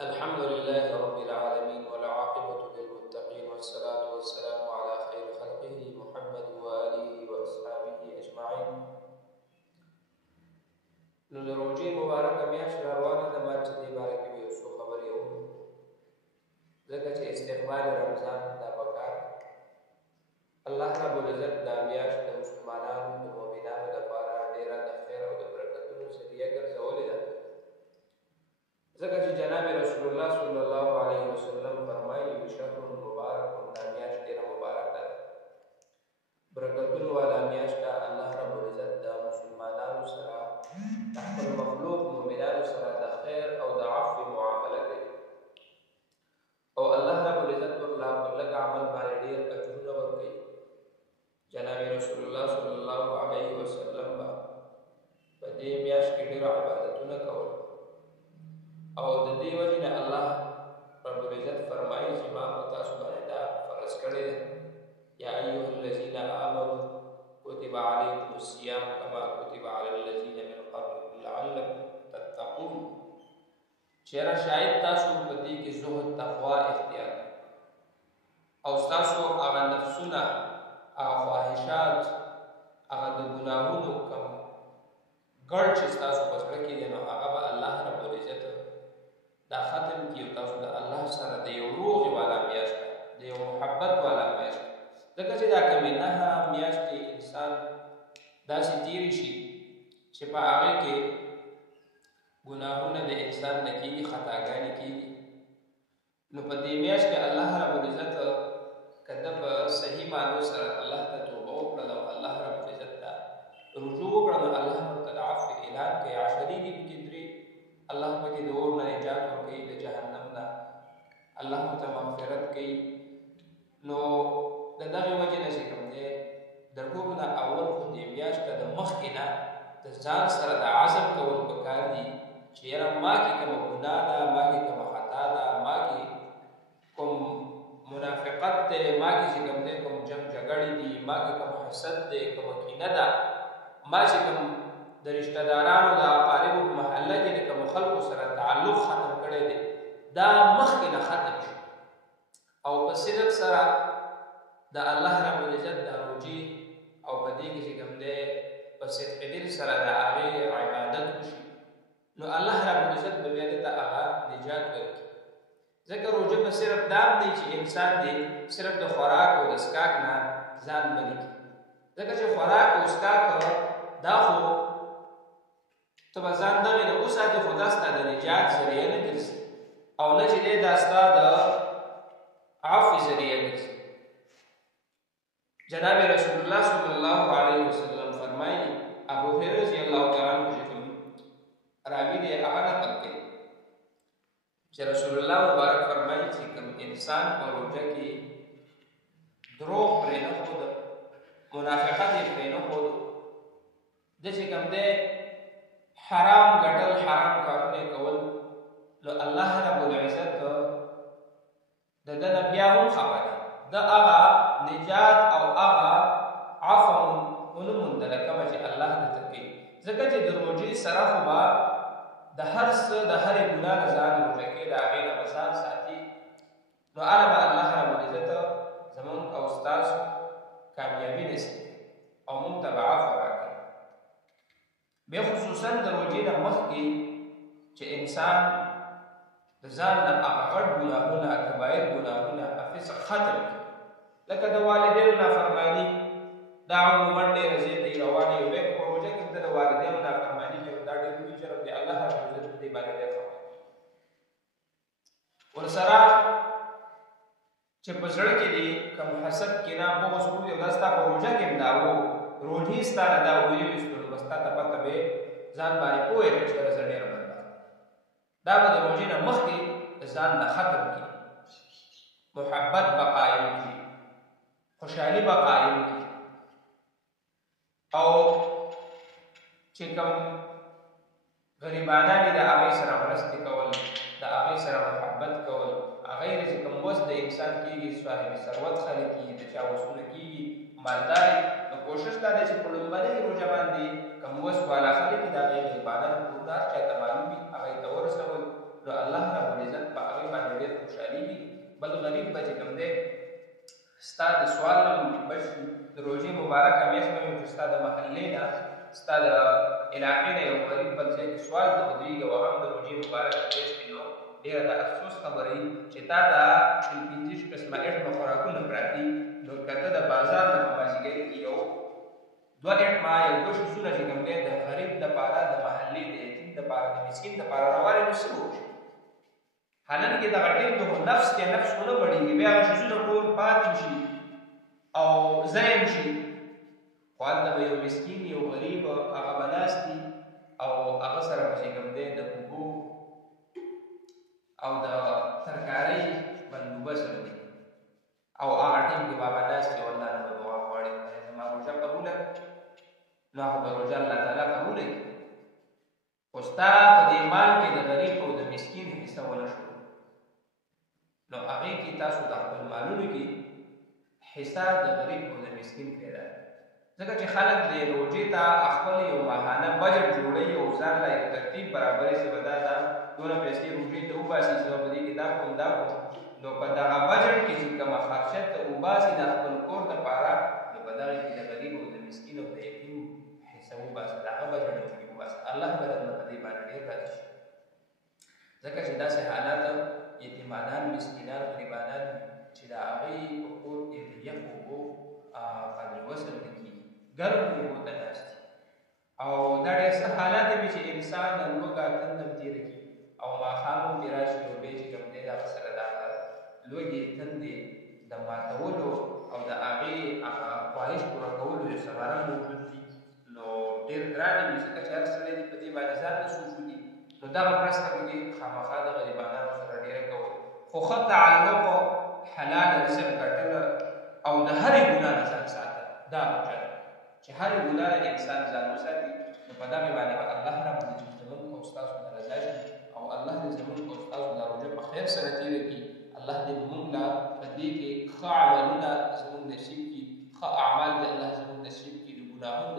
الحمد لله رب العالمين والعاقبة للمتقين والصلاة والسلام على خير خلقه محمد وآله وأصحابه أجمعين. نو د روژې مبارکه میاشت را روانه ده، ما چې دې باره کې به یو څو خبرې وکړو، ځکه چې استقبال رمضان دا پکار الله رب العزت دا میاشت د مسلمانانو د مؤمنانو لپاره ډېره د خیر او د برکتونو ذریعه ګرځولې ده، ځکه چې جناب رسول الله صلی الله علیه وسلم فرمایي شهر مبارک، دا میاشت ډېره مبارکه ده، برکتونو والا میاشت ده. الله رب العزت د مسلمانانو سره د خپل مخلوق مؤمنانو سره د خیر او د عفو معامله کوي، او الله رب العزت ورله په لږ عمل باندې ډېر اجرونه ورکوي. جناب رسول الله صلی الله علیه وسلم به په دې میاشت کې ډېر عبادتونه کول، او د دې وجې نه الله رب العزت فرمایي چې ما په تاسو باندې دا فرض کړی دی، یا ایها الذین آمنوا کتب علیکم الصیام کما کتب علی الذین من قبلکم لعلکم تتقون. چېرې شاید تاسو په دې کې زهد تقوا اختیار او ستاسو هغه نفسونه، هغه خواهشات، هغه د ګناهونو کم ګړ چې ستاسو په زړه کې دی، نو هغه به الله رب العزت دا ختم کړي او تاسو د الله سره د یو روغې والا میاشت، د یو محبت والا میاشت، ځکه چې دا کمې نهه میاشتې انسان داسې تېرې شي چې په هغې کې ګناهونه د انسان نه کېږي، خطاګانې کېږي. نو په دې میاشت کې الله رب العزت که ده په صحیح معنو سره الله ته توبه وکړله او الله رب العزت ته رجوع وکړه، نو الله ورته د عفو اعلان کوي. عشرې دي پکې درې، الله پکې د اور نه نجات ورکوي، د جهنم نه الله ورته مغفرت کوي. نو د دغې وجې نه چې کوم دی د ټولو نه اول خو دې میاشت ته د مخکې نه د ځان سره د عزم کول پکار دي چې یاره ما کې کومه ګناه ده، ما کې کومه خطا ده، ما کې کوم منافقت دی، ما کې چې کوم دی کوم جنګ جګړې دي، ما کې کوم حسد دی، کومه کینه ده، ما چې کوم د رشته دارانو د اقاربو په محله کې د کومو خلکو سره تعلق ختم کړی دی، دا مخکې نه ختم شي، او په صدق سره د الله رب العزت د روژې او په دې کې چې کوم دی په صدق دل سره د هغې عبادت وشي، نو الله رب العزت به بیا دې ته هغه نجات ورکړي. ځکه روژه به صرف دا هم دی چې انسان دی صرف د خوراک او د څښاک نه ځان بندي کړي، ځکه چې خوراک او څښاک دا خو ته به ځان دغې نه وساتې، خو دا ستا د نجات ذریعه نه ګرځي، او نه چې دی دا ستا د عفو ذریعه ګرځي. جناب رسول الله صلی الله علیه وسلم فرمایي، ابو هريره رضی الله تعالی عنه چې کوم راوي دی هغه نقل کوي چې رسول الله مبارک فرمایي چې کوم انسان په روژه کې دروغ پرېنښود، منافقت یې پرېنښود، د چې کوم دی حرام ګټل، حرام کارونه کول، نو الله رب العزت د ده نه بیا هم خفه دی، د هغه نجات او هغه عفو ونه موندله کومه چې الله درته کوي، ځکه چې د روژې سره خو به د هر څه د هرې ګناه نه ځان روژه کوي، د هغې نه به ځان ساتي، نو هله به الله رب العزت زمونږ او ستاسو کامیابي نصیب او موږ ته به عفو راکړي. بیا خصوصا د روژې نه مخکې چې انسان د ځان نه هغه غټ ګناهونه، کبایر ګناهونه، فسق ختم کړي، لکه د والدینو نافرماني، دا عموما ډېره زیاتې روانې وي، بیا که په روژه کې د والدینو نافرماني کوي، دا ډېر لوی جرم دی، الله رب العزت په دې باندې ډېر خفه دی. ورسره چې په زړه کې دې کوم حسد، کینه، بغض وي، دا ستا په روژه کې هم دا و، روژې ستا نه دا ویوستو، نو به ستا ته پته به ځان باندې پوهېږې چې یاره زه ډېر بد یم. دا به د روژې نه مخکې د ځان نه ختم کړي، محبت به قایم کړي، خوشحالي به قایم کړي، او چې کوم غریبانان دي د هغې سره مرستې کول، د هغې سره محبت کول، هغې نه چې کوم وس د انسان کېږي، صاحب ثروت خلک کېږي، د چا وسونه کېږي، مالدار نو کوشش دا دی چې په لومړنۍ روژه باندې کوم وس والا خلک دي د هغې غریبانان کورونه هر چا ته معلوم وي، هغې ته ورسول، نو الله رب العزت ستا د سوال نه بچ د روژې مبارکه میاشت به وي چې ستا د محلې نه ستا د علاقې نه یو غریب بل ځای کې سوال ته ودرېږي او هغه هم د روژې مبارکه میاشت وي نو ډېره د افسوس خبره وي چې تا ته شل پنځه قسمه اټمه خوراکونه پراته دي نو که ته د بازار نه په مازدیګر کې یو دوه اټمه یو دوه شیزونه چې کوم دی د غریب دپاره د محلې د یتیم دپاره د مسکین دپاره راوالې نو څه به وشي حالانکې دغه ټیم ته خو نفس کې نفس خو نه بړېږي بیا هغه شیزونه ټول پاتې شي او ضایع شي خو هلته به یو مسکین یو غریب هغه به ناست دي او هغه سره به چې کوم دی د اوبو او د ترکارۍ بندوبست دی او هغه ټیم کې به هغه ناست دي او الله نه به دعا غواړي خدای زما روژه قبوله نو هغه به روژه الله تعالی قبوله کړي خو ستا په دې مال کې د غریب او د مسکین حصه ونه شو نو هغې کې تاسو د خپل مالونو کې حصه د غریب او د مسکین پیدا ځکه چې خلک د روژې ته خپل یو ماهانه بجټ جوړوي او ځان له یو ترتیب برابرۍ چې به دا دونه پیسې روژې ته وباسي چې په دې کې دا کوم دا کوم نو په دغه بجټ کې چې کومه خرچه ته وباسي د خپل کور دپاره نو په دغې کې د غریب او د مسکین او د یتیم حصه وباسي د هغه بجټ کې وباسي الله به درنه په دې باندې ډېر راضي شي ځکه چې داسې حالات یتیمانان مسکینان غریبانان چې د هغوی په کور کې د یخ اوبو قدر وصل نه کېږي ګرم اوبو ته ناست او دا ډېر څه حالات وي چې انسان لوږه تنده تېره کړي او ماښام هم دې راشي او بیا چې کوم دی د هغه سره د لوږې تندې د ماتولو او د هغې هغه خواهش پوره کولو یو سباران موجود دي نو ډېر ګرانې وي ځکه چې هر سړی دې په دې باندې ځان نه سوچوي نو دغه مرسته به دې خامخا د غریبانانو سره ډېره کول خو ښه تعلق حلال رزق ګټل او د هرې ګناه نه ځان ساتل دا روژه ده چې هرې ګناه نه انسان ځان وساتي نو په دغې باندې به الله ربالعزت زموږ او ستاسو نه رضا شي او الله دې زموږ او ستاسو دا روژه په خیر سره تېره کړي الله دې موږ له په دې کې ښه عملونه زموږ نصیب کړي ښه اعمال دې الله زموږ نصیب کړي د ګناهونو